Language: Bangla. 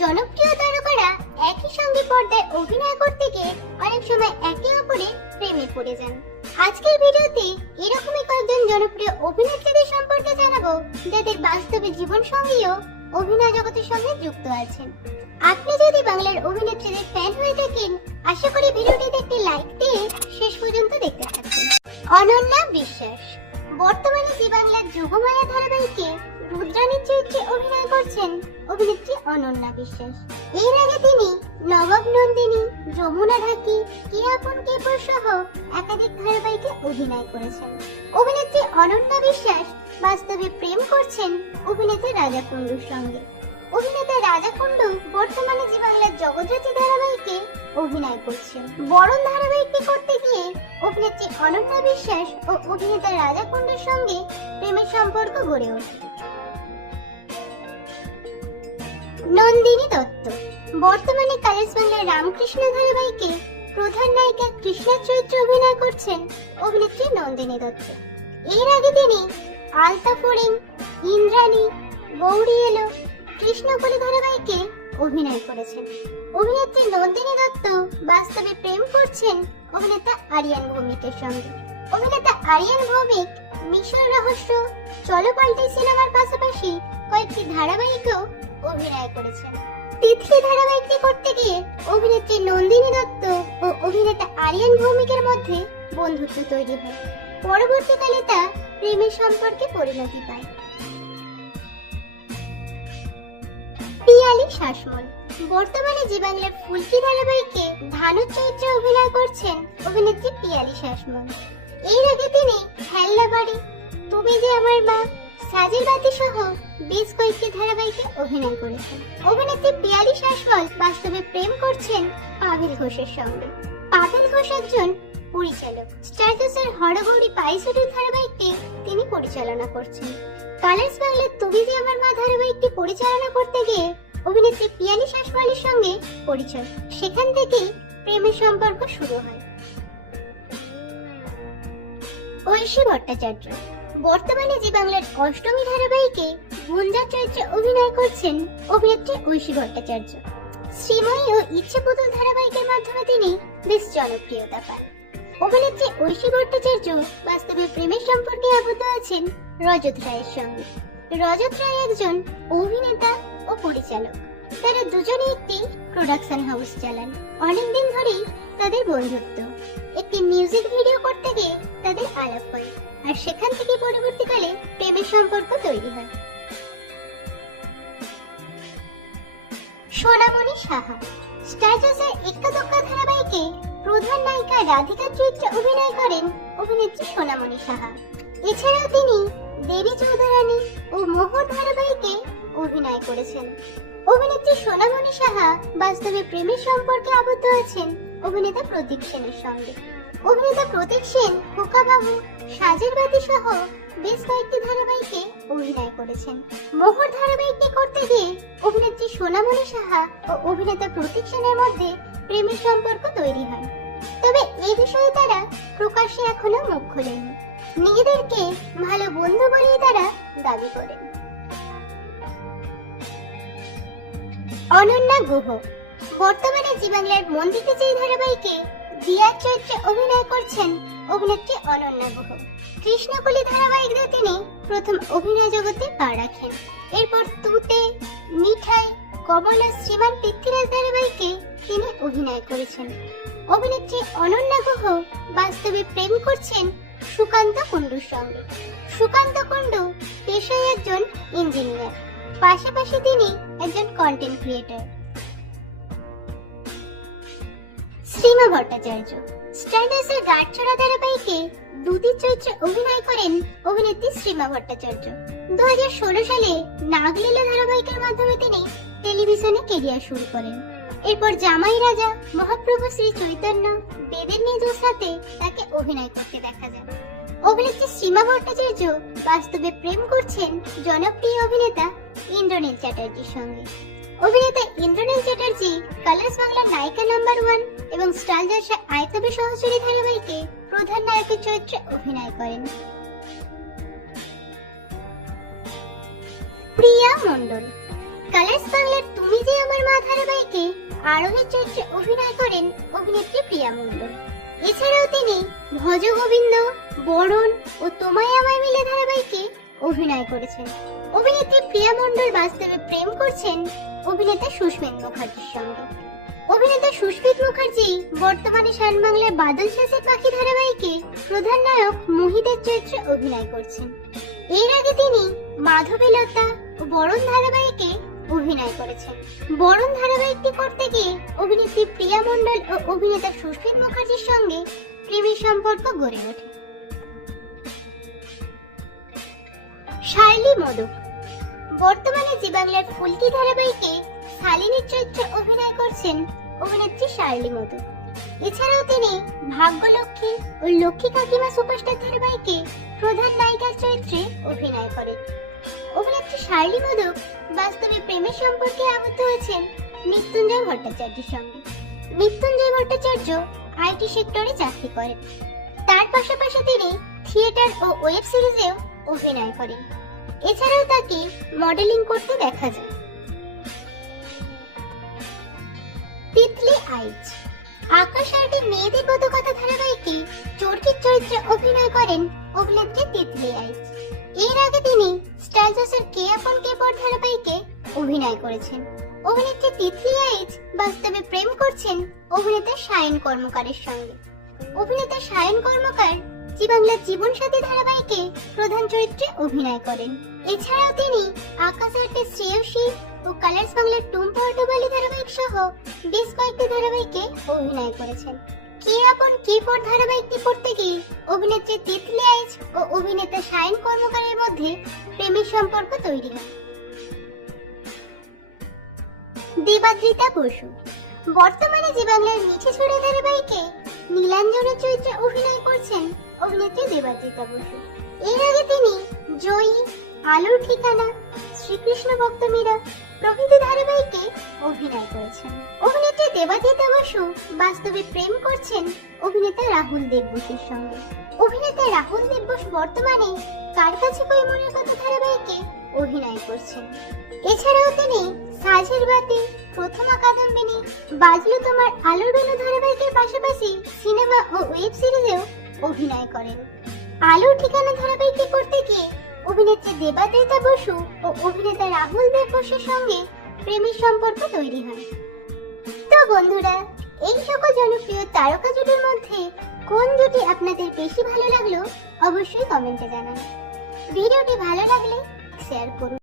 জনপ্রিয় তারকারা একই সঙ্গে পর্দায় অভিনয় করতে গিয়ে অনেক সময় একে অপরের প্রেমে পড়ে যান। আজকের ভিডিওতে এরকমই কয়েকজন জনপ্রিয় অভিনেত্রীদের সম্পর্কে জানাবো, যাদের বাস্তবে জীবন সঙ্গীও অভিনয় জগতের সঙ্গে যুক্ত আছেন। আপনি যদি বাংলার অভিনেত্রীদের ফ্যান হয়ে থাকেন, আশা করি ভিডিওটিতে একটি লাইক দিয়ে শেষ পর্যন্ত দেখতে থাকবেন। অনন্যা বিশ্বাস বর্তমানে জি বাংলার যুগমায়া ধারাবাহিকে রুদ্রাণীর চরিত্রে অভিনয় করছেন অভিনেত্রী অনন্যা বিশ্বাস। এর আগে তিনি নবাব নন্দিনী, যমুনা ঢাকি, কে আপন কে পর সহ একাধিক ধারাবাহিকে অভিনয় করেছেন। অভিনেত্রী অনন্যা বিশ্বাস বাস্তবে প্রেম করছেন অভিনেতা রাজা কুণ্ডুর সঙ্গে। অভিনেতা রাজা কুণ্ডু বর্তমানে জি বাংলার জগদ্ধাত্রী ধারাবাহিকে অভিনয় করছেন। বরণ ধারাবাহিকটি করতে গিয়ে অভিনেত্রী অনন্যা বিশ্বাস ও অভিনেতা রাজা কুণ্ডুর সঙ্গে প্রেমের সম্পর্ক গড়ে ওঠে। নন্দিনী দত্ত বর্তমানে কালার্স বাংলার রামকৃষ্ণ ধারাবাহিকে প্রধান নায়িকা কৃষ্ণার চরিত্রে অভিনয় করছেন অভিনেত্রী নন্দিনী দত্ত। এর আগে তিনি আলতা ফড়িং, ইন্দ্রাণী, গৌরী এলো, কৃষ্ণকলি ধারাবাহিকে অভিনয় করেছেন। অভিনেত্রী নন্দিনী দত্ত বাস্তবে প্রেম করছেন অভিনেতা আরিয়ান ভৌমিকের সঙ্গে। অভিনেতা আরিয়ান ভৌমিক মিশর রহস্য, চলো পাল্টাই সিনেমার পাশাপাশি কয়েকটি ধারাবাহিকেও অভিনয় করেছেন। তিতলি ধারাবাহিকটি করতে গিয়ে অভিনেত্রী নন্দিনী দত্ত ও অভিনেতা আরিয়ান ভৌমিকের মধ্যে বন্ধুত্ব তৈরি হয়। পরবর্তীকালে তা প্রেমের সম্পর্কে পরিণতি পায়। পিয়ালি শাসমল বর্তমানে জি বাংলার ফুলকি ধারাবাহিকে ধানুর চরিত্রে অভিনয় করছেন অভিনেত্রী পিয়ালি শাসমল। এর আগে তিনি হেল্লা বাড়ি, তুমি যে আমার মা, সাজের বাতি সহ বেশ কয়েকটি ধারাবাহিকে অভিনয় করেছেন। অভিনেত্রী পিয়ালি শাসমল বাস্তবে প্রেম করছেন পাভেল ঘোষের সঙ্গে। পাভেল ঘোষ একজন পরিচালক। স্টার জলসার হরগৌরী পাইছুটির ধারাবাহিকটি তিনি পরিচালনা করছেন। কালার্স বাংলার তুমি যে আমার মা ধারাবাহিকটি পরিচালনা করতে গিয়ে অভিনেত্রী পিয়ালি শাসমলের সঙ্গে পরিচয়। সেখান থেকেই প্রেমের সম্পর্ক শুরু হয়। ঐশী ভট্টাচার্য বর্তমানে জি বাংলার অষ্টমী ধারাবাহিকে গুঞ্জার চরিত্রে অভিনয় করছেন অভিনেত্রী ঐশী ভট্টাচার্য। শ্রীময়ী ও ইচ্ছে পুতুল ধারাবাহিকের মাধ্যমে তিনি বেশ জনপ্রিয়তা পান। অভিনেত্রী ঐশী ভট্টাচার্য বাস্তবে প্রেমের সম্পর্কে আবদ্ধ আছেন রজত রায়ের সঙ্গে। রজত রায় একজন অভিনেতা ও পরিচালক। তারা দুজনে একটি প্রোডাকশন হাউস চালান। অনেকদিন ধরেই তাদের বন্ধুত্ব। একটি মিউজিক ভিডিও করতে গিয়ে তাদের আলাপ হয়, আর সেখান থেকে পরবর্তীকালে প্রেমের সম্পর্ক তৈরি হয়। সোনামণি সাহা স্টার জলসার এক্কা দোক্কা ধারাবাহিকে প্রধান নায়িকা রাধিকার চরিত্রে অভিনয় করেন অভিনেত্রী সোনামণি সাহা। এছাড়াও তিনি দেবী চৌধুরানী ও মোহর ধারাবাহিকে অভিনয় করেছেন। অভিনেত্রী সোনামণি সাহা বাস্তবে প্রেমের সম্পর্কে আবদ্ধ আছেন অভিনেতা প্রতীক সেনের সঙ্গে। অভিনেতা প্রতীক সেন খোকা বাবু, সাজের বাতি সহ বেশ কয়েকটি ধারাবাহিকে অভিনয় করেছেন। মোহর ধারাবাহিকটি করতে গিয়ে অভিনেত্রী সোনামণি সাহা ও অভিনেতা প্রতীক সেনের মধ্যে প্রেমের সম্পর্ক তৈরি হয়। তবে এই বিষয়ে তারা প্রকাশ্যে এখনো মুখ খোলেনি। নিজেদেরকে ভালো বন্ধু বলেই তারা দাবি করেন। অনন্যা গুহ বর্তমানে জি বাংলার মন দিতে চাই ধারাবাহিকে দিয়ার চরিত্রে অভিনয় করছেন অভিনেত্রী অনন্যা গুহ। কৃষ্ণকলি ধারাবাহিকে তিনি প্রথম অভিনয় জগতে পা রাখেন। এরপর তুতে, মিঠাই, কমলা, শ্রীমান পৃথ্বীরাজ ধারাবাহিকে তিনি অভিনয় করেছেন। অভিনেত্রী অনন্যা গুহ বাস্তবে প্রেম করছেন সুকান্ত কুণ্ডুর সঙ্গে। সুকান্ত কুণ্ডু পেশায় একজন ইঞ্জিনিয়ার, পাশাপাশি তিনি একজন content creator. Shreema Bhattacharya star জলসার গাঁটছড়া ধারাবাহিকে দুতির চরিত্রে অভিনয় করেন অভিনেত্রী শ্রীমা ভট্টাচার্য। 2016 সালে নাগলীলা ধারাবাহিকের মাধ্যমে তিনি টেলিভিশনে ক্যারিয়ার শুরু করেন। এরপর জামাই রাজা, মহাপ্রভু শ্রী চৈতন্য, বেদের নিজের সাথে তাকে অভিনয় করতে দেখা যায়। অভিনেত্রী শ্রীমা ভট্টাচার্য বাস্তবে প্রেম করছেন জনপ্রিয় অভিনেতা ইন্দ্রনীল চ্যাটার্জির সঙ্গে। অভিনেতা ইন্দ্রনীল চ্যাটার্জি কালার্স বাংলার নায়িকা নাম্বার 1 এবং স্টার জলসা আয়তবে সহচরী ধারাবাহিকে প্রধান নায়কের চরিত্রে অভিনয় করেন। প্রিয়া মণ্ডল কালার্স বাংলার তুমি যে আমার আমার মা ধারাবাহিকে আরোহীর চরিত্রে অভিনয় করেন অভিনেত্রী প্রিয়া মণ্ডল। এছাড়াও তিনি ভজ গোবিন্দ, বরণ ও তোমায় আমায় মিলে ধারাবাহিকে অভিনয় করেছেন। অভিনেত্রী প্রিয়া মণ্ডল বাস্তবে প্রেম করছেন অভিনেতা সুস্মিত মুখার্জির সঙ্গে। অভিনেতা সুস্মিত মুখার্জি বর্তমানে শান বাংলার বাদল শেষের পাখি ধারাবাহিকে প্রধান নায়ক মোহিতের চরিত্রে অভিনয় করছেন। এর আগে তিনি মাধবীলতা ও বরণ ধারাবাহিকে অভিনয় করেছেন। বরণ ধারাবাহিকটি করতে গিয়ে অভিনেত্রী প্রিয়া মণ্ডল ও অভিনেতা সুস্মিত মুখার্জির সঙ্গে প্রেমের সম্পর্ক গড়ে ওঠে। শার্লি মোদক বর্তমানে জি বাংলার ফুলকি ধারাবাহিকে শালিনীর চরিত্রে অভিনয় করছেন অভিনেত্রী শার্লি মোদক। এছাড়াও তিনি ভাগ্যলক্ষ্মী ও লক্ষ্মী কাকিমা সুপারস্টার ধারাবাহিকে প্রধান নায়িকার চরিত্রে অভিনয় করেন। অভিনেত্রী শার্লি মোদক বাস্তবে প্রেমের সম্পর্কে আবদ্ধ হয়েছেন মৃত্যুঞ্জয় ভট্টাচার্যের সঙ্গে। মৃত্যুঞ্জয় ভট্টাচার্য আইটি সেক্টরে চাকরি করেন। তার পাশাপাশি তিনি থিয়েটার ও ওয়েব সিরিজেও অভিনয় করেন। এছাড়াও তাকে মডেলিং করতে দেখা যায়। তিতলি আইচ আকাশ আরটি মেয়েদের মতো কথা ধারাবাহিকে চোরকির চরিত্রে অভিনয় করেন অভিনেত্রী তিতলি আইচ। এর আগে তিনি স্টার জলসার কে আপন কে পর ধারাবাহিকে অভিনয় করেছেন। অভিনেত্রী তিতলি আইচ বাস্তবে প্রেম করছেন অভিনেতা সায়ন কর্মকারের সঙ্গে। অভিনেতা সায়ন কর্মকার জি বাংলার জীবন সাথী ধারাবাহিকে প্রধান চরিত্রে অভিনয় করেন। এছাড়াও তিনি আকাশ আরটির শ্রেয়সী ও কালার্স বাংলার টুম্পা অটোবালি ধারাবাহিক সহ বেশ কয়েকটি ধারাবাহিকে অভিনয় করেছেন। কে আপন কে পর ধারাবাহিকটি করতে গিয়ে অভিনেত্রী তিতলি আইচ ও অভিনেতা সায়ন কর্মকারের মধ্যে প্রেমের সম্পর্ক তৈরি হয়। দেবাদ্রিতা বসু বর্তমানে জি বাংলার মিঠে ছড়া ধারাবাহিকে নীলাঞ্জনের চরিত্রে অভিনয় করছেন অভিনেত্রী দেবাদ্রিতা বসু। এর আগে তিনি জয়ী, আলোর ঠিকানা, শ্রীকৃষ্ণ ভক্ত মীরা প্রভৃতি ধারাবাহিকে অভিনয় করেছেন। অভিনেত্রী দেবাদ্রিতা বসু বাস্তবে প্রেম করছেন অভিনেতা রাহুল দেব বোসের সঙ্গে। অভিনেতা রাহুল দেব বোস বর্তমানে কার কাছে কই মনের কথা ধারাবাহিকে অভিনয় করছেন। এছাড়াও তিনি সাজের বাতি, প্রথমা কাদম্বিনী, বাজলো তোমার আলোর বেলু ধারাবাহিকের পাশাপাশি সিনেমা ও ওয়েব সিরিজেও অভিনয় করেন। আলোর ঠিকানা ধারাবাহিকে করতে গিয়ে অভিনেত্রী দেবাদ্রিতা বসু ও অভিনেতা রাহুল দেব বোসের সঙ্গে প্রেমের সম্পর্ক তৈরি হয়। তো বন্ধুরা, এই সকল জনপ্রিয় তারকা জুটির মধ্যে কোন জুটি আপনাদের বেশি ভালো লাগলো অবশ্যই কমেন্টে জানান। ভিডিওটি ভালো লাগলে শেয়ার করুন।